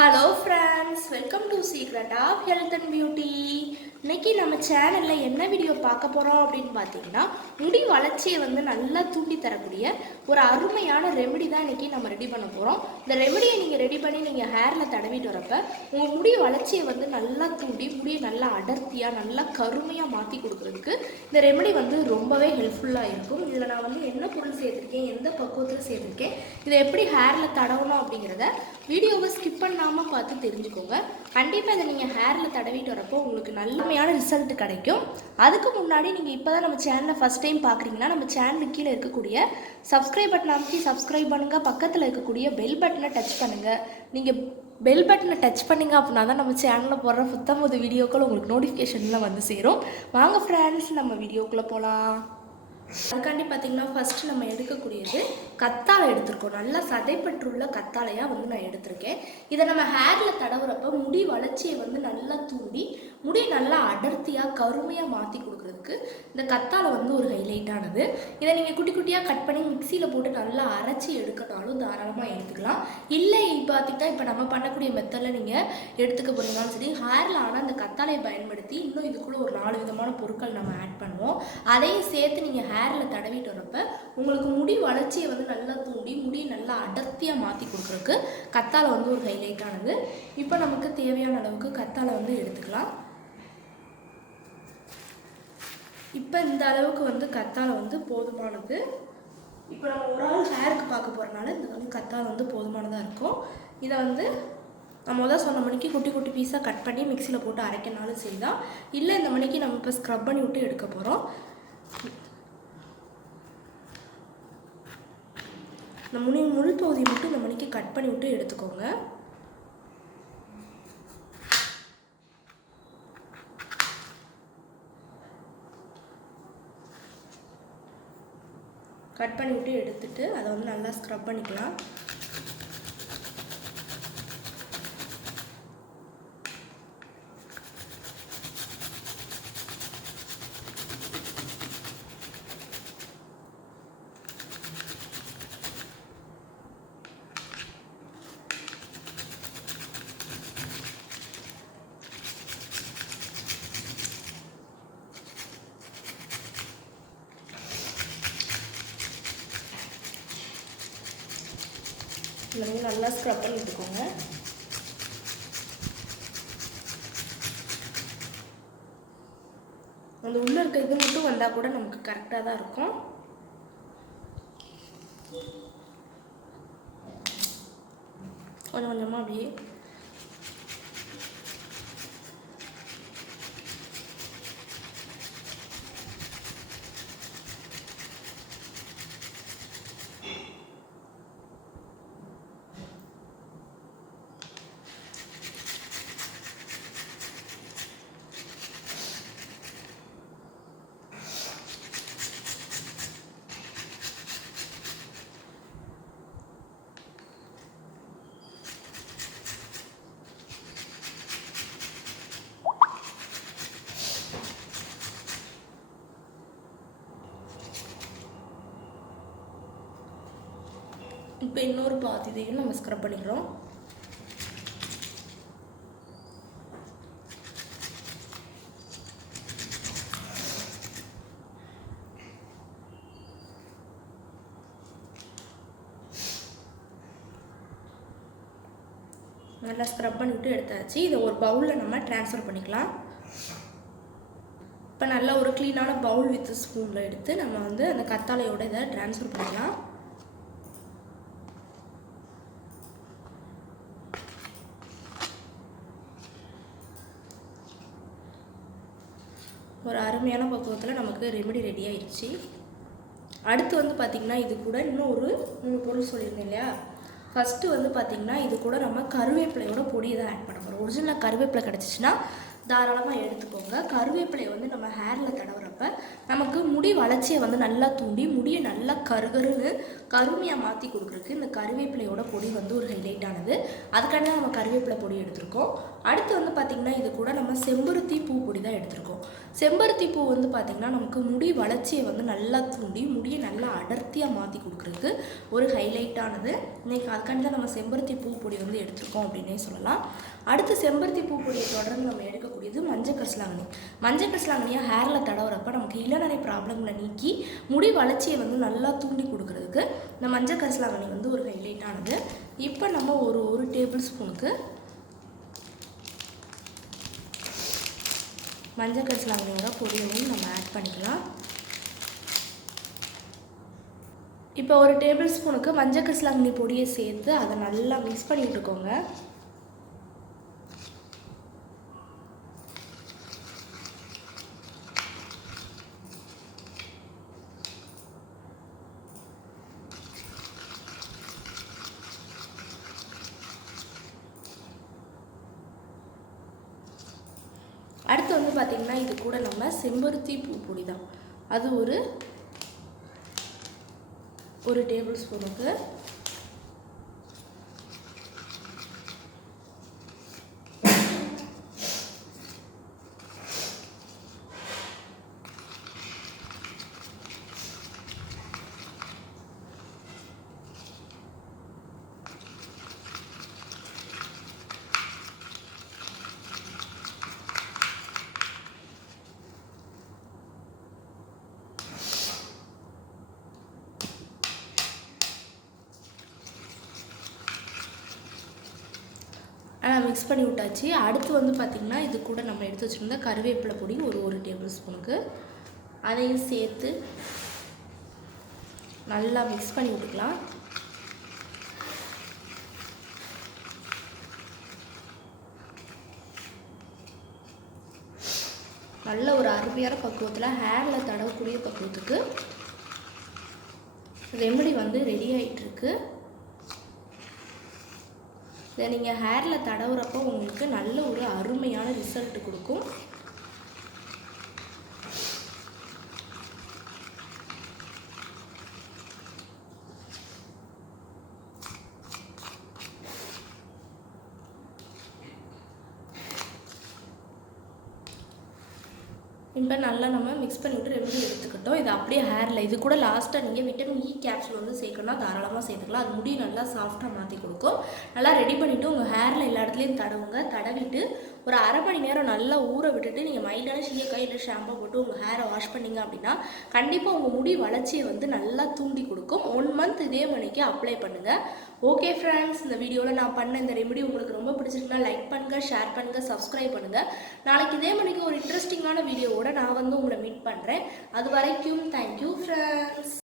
Hello friends, welcome to secret of health and beauty. இன்றைக்கி நம்ம சேனலில் என்ன வீடியோ பார்க்க போகிறோம் அப்படின்னு பார்த்தீங்கன்னா, முடி வளர்ச்சியை நல்லா தூண்டி தரக்கூடிய ஒரு அருமையான ரெமெடி தான் இன்றைக்கி நம்ம ரெடி பண்ண போகிறோம். இந்த ரெமெடியை நீங்கள் ரெடி பண்ணி நீங்கள் ஹேரில் தடவிட்டு வரப்போ உங்கள் முடி வளர்ச்சியை நல்லா தூண்டி முடியை நல்லா அடர்த்தியாக நல்லா கருமையாக மாற்றி கொடுக்குறதுக்கு இந்த ரெமெடி ரொம்பவே ஹெல்ப்ஃபுல்லாக இருக்கும். இதில் நான் என்ன பொருள் சேர்த்துருக்கேன், எந்த பக்குவத்தில் சேர்த்துருக்கேன், இதை எப்படி ஹேரில் தடவணும் அப்படிங்கிறத வீடியோவை ஸ்கிப் பண்ணாமல் பார்த்து தெரிஞ்சுக்கோங்க. கண்டிப்பாக இதை நீங்கள் ஹேரில் தடவிட்டு வரப்போ உங்களுக்கு நல்லமையான ரிசல்ட் கிடைக்கும். அதுக்கு முன்னாடி நீங்கள் இப்போ தான் நம்ம சேனலை ஃபஸ்ட் டைம் பார்க்குறீங்கன்னா நம்ம சேனலுக்கு கீழே இருக்கக்கூடிய சப்ஸ்கிரைப் பட்டன் அமைக்கி சப்ஸ்கிரைப் பண்ணுங்கள். பக்கத்தில் இருக்கக்கூடிய பெல் பட்டனை டச் பண்ணுங்கள். நீங்கள் பெல் பட்டனை டச் பண்ணிங்க அப்படின்னா தான் நம்ம சேனலில் போடுற புத்தம்போது வீடியோக்கள் உங்களுக்கு நோட்டிஃபிகேஷனில் சேரும். வாங்க ஃப்ரெண்ட்ஸ், நம்ம வீடியோக்குள்ளே போகலாம். அதுக்காண்டி பார்த்திங்கன்னா ஃபஸ்ட்டு நம்ம எடுக்கக்கூடியது கத்தாழை எடுத்துருக்கோம். நல்லா சதைப்பற்றுள்ள கத்தாழையாக நான் எடுத்திருக்கேன். இதை நம்ம ஹேரில் தடவுறப்போ முடி வளர்ச்சியை நல்லா தூண்டி முடி நல்லா அடர்த்தியாக கருமையாக மாற்றி கொடுக்குறதுக்கு இந்த கத்தாழை ஒரு ஹைலைட்டானது. இதை நீங்கள் குட்டி குட்டியாக கட் பண்ணி மிக்சியில் போட்டு நல்லா அரைச்சி எடுக்கட்டாலும் தாராளமாக எடுத்துக்கலாம். இல்லை பார்த்திங்கன்னா இப்போ நம்ம பண்ணக்கூடிய மெத்தடில் நீங்கள் எடுத்துக்க போகிறீங்கன்னு சொல்லி ஹேரில் ஆனால் அந்த கத்தாழையை பயன்படுத்தி இன்னும் இதுக்குள்ளே ஒரு 4 விதமான பொருட்கள் நம்ம ஆட் பண்ணுவோம். அதையும் சேர்த்து நீங்கள் ஹேரில் தடவிட்டு வரப்ப உங்களுக்கு முடி வளர்ச்சியை நல்லா தூண்டி முடி நல்லா அடர்த்தியாக மாற்றி கொடுக்குறதுக்கு கத்தாழை ஒரு ஹைலைட்டானது. இப்போ நமக்கு தேவையான அளவுக்கு கத்தாழை எடுத்துக்கலாம். இப்போ இந்த அளவுக்கு கத்தாழை போதுமானது. இப்போ நம்ம ஒரு ஆள் ஹேருக்கு பார்க்க போகிறனால இந்த கத்தாழை போதுமானதாக இருக்கும். இதை நம்ம தான் சொன்ன மணிக்கு குட்டி குட்டி பீஸாக கட் பண்ணி மிக்சியில் போட்டு அரைக்கனாலும் சரி தான். இல்லை இந்த மணிக்கு நம்ம இப்போ ஸ்க்ரப் பண்ணி விட்டு எடுக்க போகிறோம். இந்த முள் பகுதியை மட்டும் இந்த மணிக்கு கட் பண்ணி விட்டு எடுத்துக்கோங்க. கட் பண்ணி விட்டு எடுத்துட்டு அதை நல்லா ஸ்க்ரப் பண்ணிக்கலாம். நல்லா ஸ்க்ரப் பண்ணி விட்டுக்கோங்க. அந்த உள்ளே இருக்க இது மட்டும் வந்தால் கூட நமக்கு கரெக்டாக தான் இருக்கும். கொஞ்சம் கொஞ்சமாக அப்படியே இப்போ இன்னொரு பாதியையும் நம்ம ஸ்க்ரப் பண்ணிக்கிறோம். நல்லா ஸ்க்ரப் பண்ணிவிட்டு எடுத்தாச்சு. இதை ஒரு பவுலில் நம்ம ட்ரான்ஸ்ஃபர் பண்ணிக்கலாம். இப்போ நல்லா ஒரு க்ளீனான பவுல் வித் ஸ்பூனில் எடுத்து நம்ம அந்த கத்தாழையோட இதை ட்ரான்ஸ்ஃபர் பண்ணிக்கலாம். ஒரு அருமையான பக்குவத்தில் நமக்கு ரெமெடி ரெடி ஆயிடுச்சு. அடுத்து பார்த்திங்கன்னா இது கூட இன்னும் ஒரு 3 பொருள் சொல்லியிருந்தேன் இல்லையா. ஃபஸ்ட்டு பார்த்திங்கன்னா இது கூட நம்ம கருவேப்பிலையோட பொடியை தான் ஆட் பண்ண போகிறோம். ஒரிஜினலாக கருவேப்பிலை கிடச்சிச்சின்னா தாராளமாக எடுத்துக்கோங்க. கருவேப்பிலையை நம்ம ஹேரில் தடவுறப்ப பண்ணுறப்ப நமக்கு முடி வளர்ச்சியை வந்து நல்லா தூண்டி முடியை நல்லா கருமையாக மாற்றி கொடுக்குறதுக்கு இந்த கருவேப்பிலையோட பொடி வந்து ஒரு ஹைலைட் ஆனது. அதுக்காக தான் நம்ம கருவேப்பிலை பொடி எடுத்திருக்கோம். அடுத்து வந்து பார்த்திங்கன்னா இது கூட நம்ம செம்பருத்தி பூ பொடி தான் எடுத்திருக்கோம். செம்பருத்தி பூ வந்து பார்த்திங்கன்னா நமக்கு முடி வளர்ச்சியை வந்து நல்லா தூண்டி முடியை நல்லா அடர்த்தியாக மாற்றி கொடுக்குறதுக்கு ஒரு ஹைலைட்டானது. இன்றைக்கி அதுக்காண்டி தான் நம்ம செம்பருத்தி பூ பொடி வந்து எடுத்திருக்கோம் அப்படின்னே சொல்லலாம். அடுத்து செம்பருத்தி பூ பொடியை தொடர்ந்து நம்ம எடுக்கக்கூடியது மஞ்சள் கரிசலாங்கண்ணி. மஞ்சள் கரிசலாங்கண்ணியை ஹேரில் தடவுறப்ப நமக்கு இளநரை ப்ராப்ளங்களை நீக்கி முடி வளர்ச்சியை வந்து நல்லா தூண்டி கொடுக்குறதுக்கு இந்த மஞ்சள் கரிசலாங்கண்ணி வந்து ஒரு ஹைலைட்டானது. இப்போ நம்ம ஒரு டேபிள் ஸ்பூனுக்கு மஞ்சள் கரிசலாங்கண்ணியோட பொடியையும் நம்ம ஆட் பண்ணிக்கலாம். இப்போ ஒரு டேபிள் ஸ்பூனுக்கு மஞ்சள் கரிசலாங்கண்ணி பொடியை சேர்த்து அதை நல்லா மிக்ஸ் பண்ணி விட்டுக்கோங்க. அடுத்து வந்து பார்த்திங்கன்னா இது கூட நம்ம செம்பருத்தி பூ பொடி தான், அது ஒரு டேபிள் ஸ்பூனுக்கு. மிக்ஸ் பண்ணி விட்டாச்சு. அடுத்து வந்து பார்த்திங்கன்னா இது கூட நம்ம எடுத்து வச்சுருந்த கருவேப்பிலை பொடி ஒரு டேபிள் ஸ்பூனுக்கு அதையும் சேர்த்து நல்லா மிக்ஸ் பண்ணி விட்டுக்கலாம். நல்ல ஒரு அருமையான பக்குவத்தில் ஹேரில் தடவக்கூடிய பக்குவத்துக்கு ரெமெடி வந்து ரெடி ஆகிட்டுருக்கு. இதை நீங்கள் ஹேரில் தடவுறப்போ உங்களுக்கு நல்ல ஒரு அருமையான ரிசல்ட் கொடுக்கும். இப்போ நல்லா நம்ம மிக்ஸ் பண்ணிவிட்டு ரெமெடி எடுத்துக்கிட்டோம். இது அப்படியே ஹேரில் இது கூட லாஸ்ட்டாக நீங்கள் விட்டமின் இ கேப்சூல் வந்து சேர்க்கணும்னா தாராளமாக சேர்த்துக்கலாம். அது முடி நல்லா சாஃப்டாக மாற்றி கொடுக்கும். நல்லா ரெடி பண்ணிவிட்டு உங்கள் ஹேரில் எல்லா இடத்துலையும் தடவிட்டு ஒரு அரை மணி நேரம் நல்லா ஊற விட்டுட்டு நீங்கள் மைல்டான சீயக்காய் இல்லை ஷாம்பு போட்டு உங்கள் ஹேரை வாஷ் பண்ணிங்க அப்படின்னா கண்டிப்பாக உங்கள் முடி வளர்ச்சியை வந்து நல்லா தூண்டி கொடுக்கும். 1 மந்த் இதே மணிக்கு அப்ளை பண்ணுங்கள். ஓகே ஃப்ரெண்ட்ஸ், இந்த வீடியோவில் நான் பண்ண இந்த ரெமெடி உங்களுக்கு ரொம்ப பிடிச்சிருக்குன்னா லைக் பண்ணுங்கள், ஷேர் பண்ணுங்கள், சப்ஸ்கிரைப் பண்ணுங்கள். நாளைக்கு இதே மணிக்கு ஒரு இன்ட்ரெஸ்டிங்கான வீடியோவோட நான் வந்து உங்களை மீட் பண்ணுறேன். அது வரைக்கும் தேங்க்யூ ஃப்ரெண்ட்ஸ்.